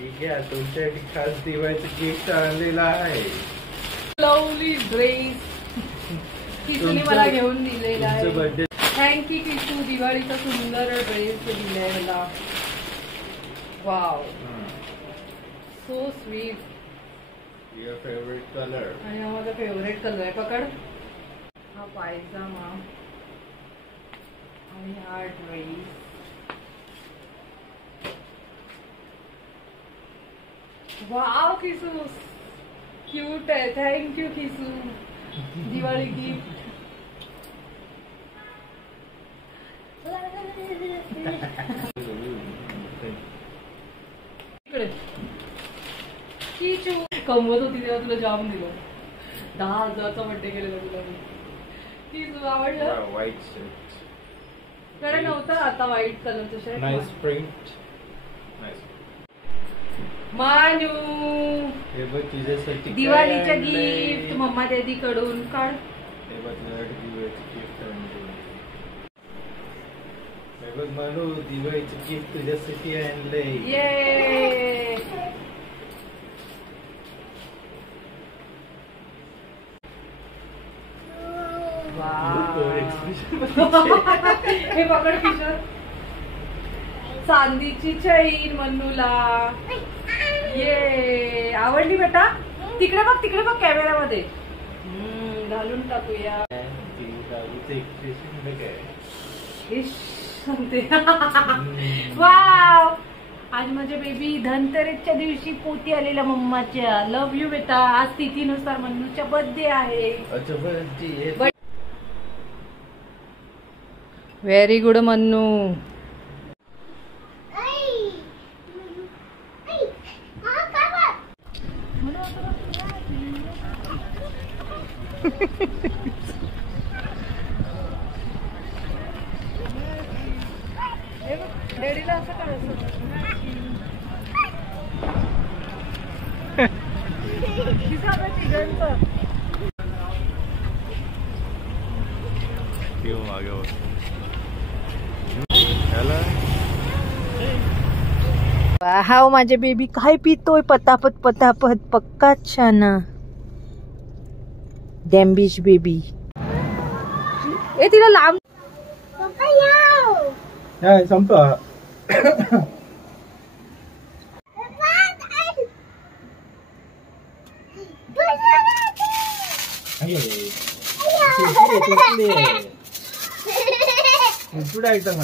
तुमच्यासाठी खास दिवाळीचं गिफ्ट आणलेलं आहे. लवली ड्रेस किसूने मला घेऊन दिलेला आहे. थँक्यू किसू, दिवाळीचा सुंदर ड्रेस दिलाय मला. Wow, so sweet. Your favourite colour. आणि हा माझा फेवरेट कलर आहे. पकड. हा पायजामा आणि हा ड्रेस. वाव किसू, क्यूट आहे. Thank you Kisu, Diwali gift. कमवत होती तेव्हा तुला जाम दिलं. 10,000चा बर्थडे केलेला तुला मी. किसू आवडलं. White shirt. कारण नव्हतं आता व्हाईट कलरचं शर्ट. Nice print. नाईस. मानू, हे बघ तुझ्यासाठी दिवाळीचं गिफ्ट मम्मा दीदी कडून. काढ. हे बघ दिवाळीचं गिफ्ट आणलं. हे बघ मानू, दिवाळीचं गिफ्ट तुझ्यासाठी आणलंय. ये. हे पकड किशोर. चांदीची चैन मन्नूला. ये, आवडली बेटा. तिकडे बघ कॅमेरामध्ये. घालून टाकूया. वाव, आज माझ्या बेबी धनतेरसच्या दिवशी पोती आलेल्या मम्माच्या. लव्ह यू बेटा. आज तिथीनुसार मन्नूच्या बर्थडे आहे. Very good Mannu. डॅडीला असं करायचं. हाव, माझे बेबी काय पितोय पतापत पक्का छाना. डॅम्बिश बेबी. ए तिला लांब. संपला. पुढे ऐकतं